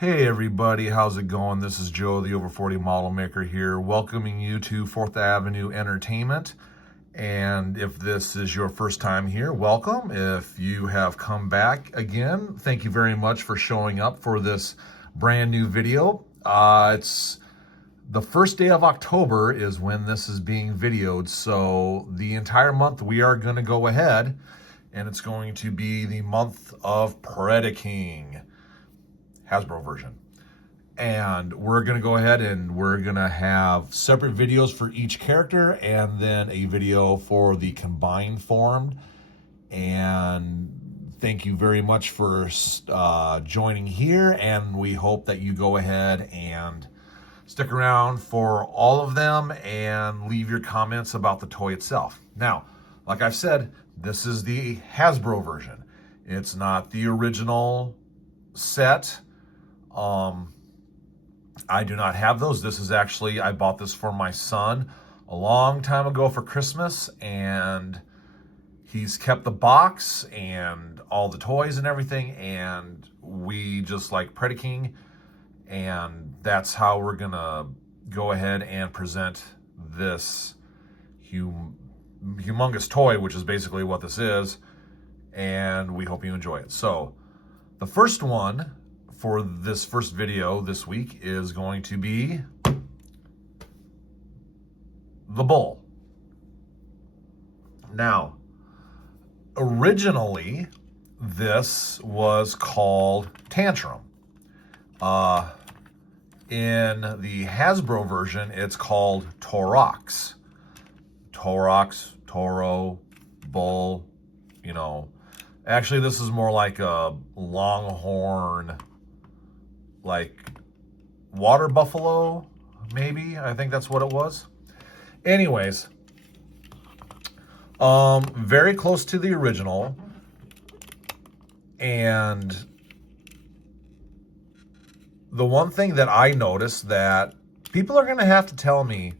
Hey everybody, how's it going? This is Joe, the Over 40 Model Maker here, welcoming you to 4th Avenue Entertainment. And if this is your first time here, welcome. If you have come back again, thank you very much for showing up for this brand new video. It's the first day of October is when this is being videoed, so the entire month we are going to go ahead and it's going to be the month of Predaking. Hasbro version. And we're going to go ahead and we're going to have separate videos for each character and then a video for the combined form. And thank you very much for joining here, and we hope that you go ahead and stick around for all of them and leave your comments about the toy itself. Now, like I've said, this is the Hasbro version. It's not the original set. I do not have those. This is actually, I bought this for my son a long time ago for Christmas, and he's kept the box and all the toys and everything, and we just like Predaking, and that's how we're gonna go ahead and present this humongous toy, which is basically what this is, and we hope you enjoy it. So the first one for this first video this week is going to be the bull. Now, originally, this was called Tantrum. In the Hasbro version, it's called Torox. Torox, Toro, bull, you know. Actually, this is more like a longhorn, like water buffalo, maybe. I think that's what it was. Anyways, very close to the original. And the one thing that I noticed that people are going to have to tell me,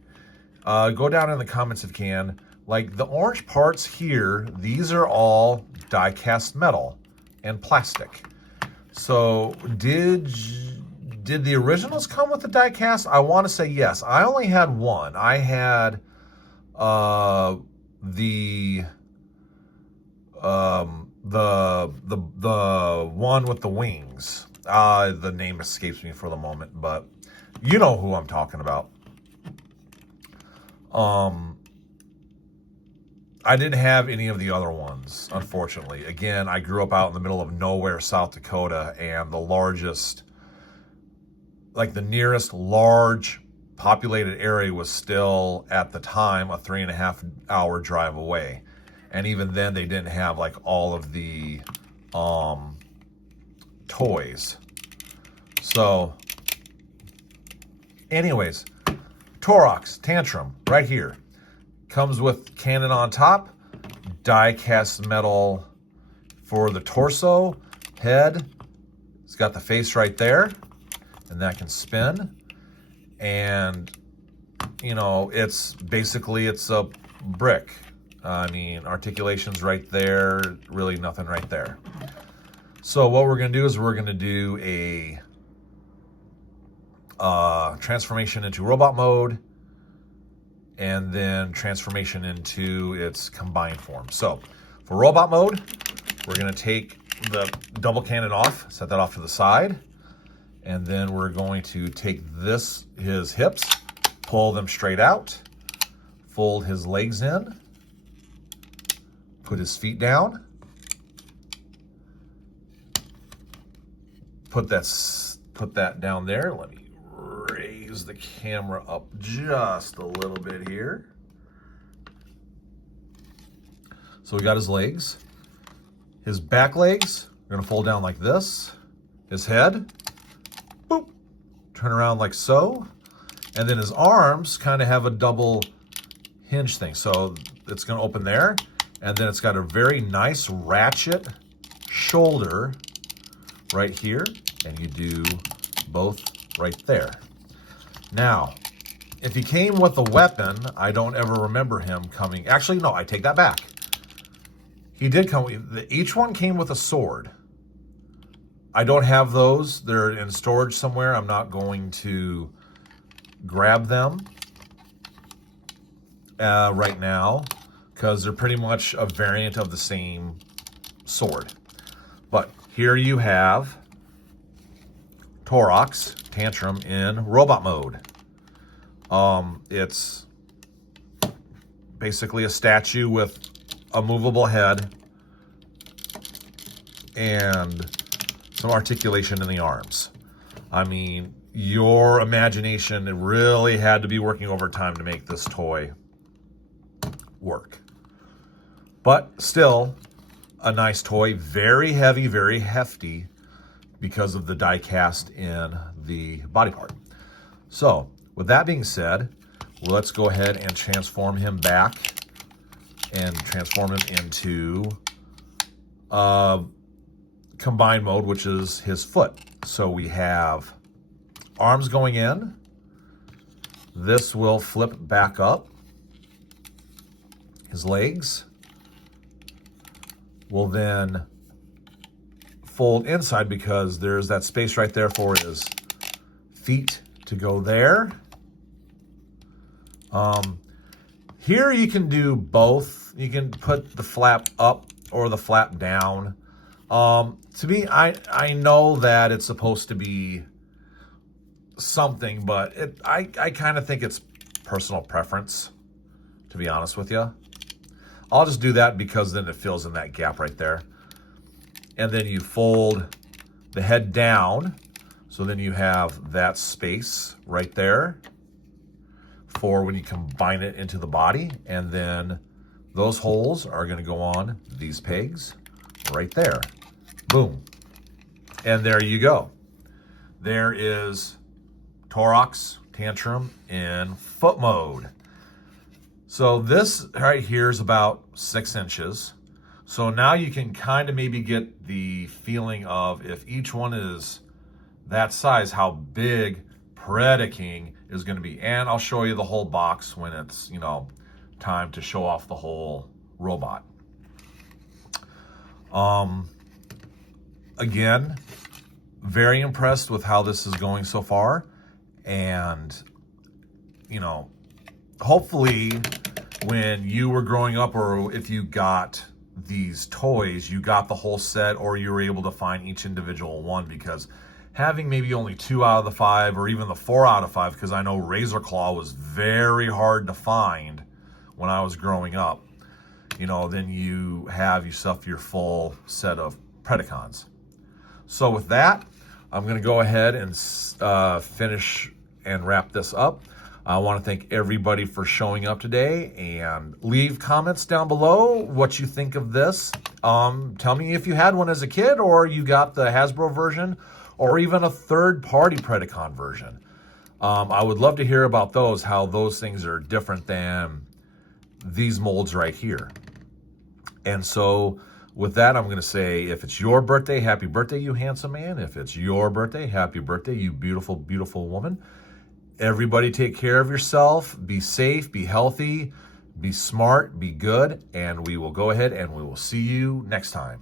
go down in the comments if you can, like the orange parts here, these are all die-cast metal and plastic. So did the originals come with the die cast? I want to say yes. I only had one. I had the one with the wings. The name escapes me for the moment, but you know who I'm talking about. I didn't have any of the other ones, unfortunately. Again, I grew up out in the middle of nowhere, South Dakota, and the largest, like the nearest large populated area was still, at the time, a 3.5-hour drive away. And even then, they didn't have like all of the toys. So, anyways, Torox, Tantrum, right here. Comes with cannon on top, die-cast metal for the torso, head. It's got the face right there, and that can spin. And, you know, it's basically, it's a brick. I mean, articulation's right there, really nothing right there. So what we're going to do is we're going to do a transformation into robot mode, and then transformation into its combined form. So for robot mode, we're going to take the double cannon off, set that off to the side, and then we're going to take his hips, pull them straight out, fold his legs in, put his feet down, put that down there. Let me raise the camera up just a little bit here. So we got his legs. His back legs are going to fold down like this. His head, boop, turn around like so. And then his arms kind of have a double hinge thing. So it's going to open there. And then it's got a very nice ratchet shoulder right here. And you do both right there. Now, if he came with a weapon, I don't ever remember him coming. Actually, no, I take that back. He did come with, each one came with a sword. I don't have those. They're in storage somewhere. I'm not going to grab them right now because they're pretty much a variant of the same sword. But here you have Torox, Tantrum in robot mode. It's basically a statue with a movable head and some articulation in the arms. I mean, your imagination really had to be working overtime to make this toy work. But still, a nice toy, very heavy, very hefty because of the die cast in the body part. So, with that being said, let's go ahead and transform him back and transform him into combined mode, which is his foot. So we have arms going in. This will flip back up. His legs will then fold inside because there's that space right there for his feet to go there. Here you can do both. You can put the flap up or the flap down. To me, I know that it's supposed to be something, but I kind of think it's personal preference, to be honest with you. I'll just do that because then it fills in that gap right there. And then you fold the head down, so then you have that space right there for when you combine it into the body. And then those holes are going to go on these pegs right there. Boom. And there you go. There is Torox Tantrum in foot mode. So this right here is about 6 inches. So now you can kind of maybe get the feeling of, if each one is that size, how big Predaking is going to be. And I'll show you the whole box when it's, you know, time to show off the whole robot. Again, very impressed with how this is going so far. And, you know, hopefully when you were growing up, or if you got these toys, you got the whole set, or you were able to find each individual one, because having maybe only 2 out of the 5 or even the 4 out of 5, because I know Razor Claw was very hard to find when I was growing up, you know, then you have yourself your full set of Predacons. So with that, I'm going to go ahead and finish and wrap this up. I want to thank everybody for showing up today, and leave comments down below what you think of this. Tell me if you had one as a kid, or you got the Hasbro version, or even a third-party Predacon version. I would love to hear about those, how those things are different than these molds right here. And so with that, I'm going to say, if it's your birthday, happy birthday, you handsome man. If it's your birthday, happy birthday, you beautiful, beautiful woman. Everybody take care of yourself. Be safe, be healthy, be smart, be good, and we will go ahead and we will see you next time.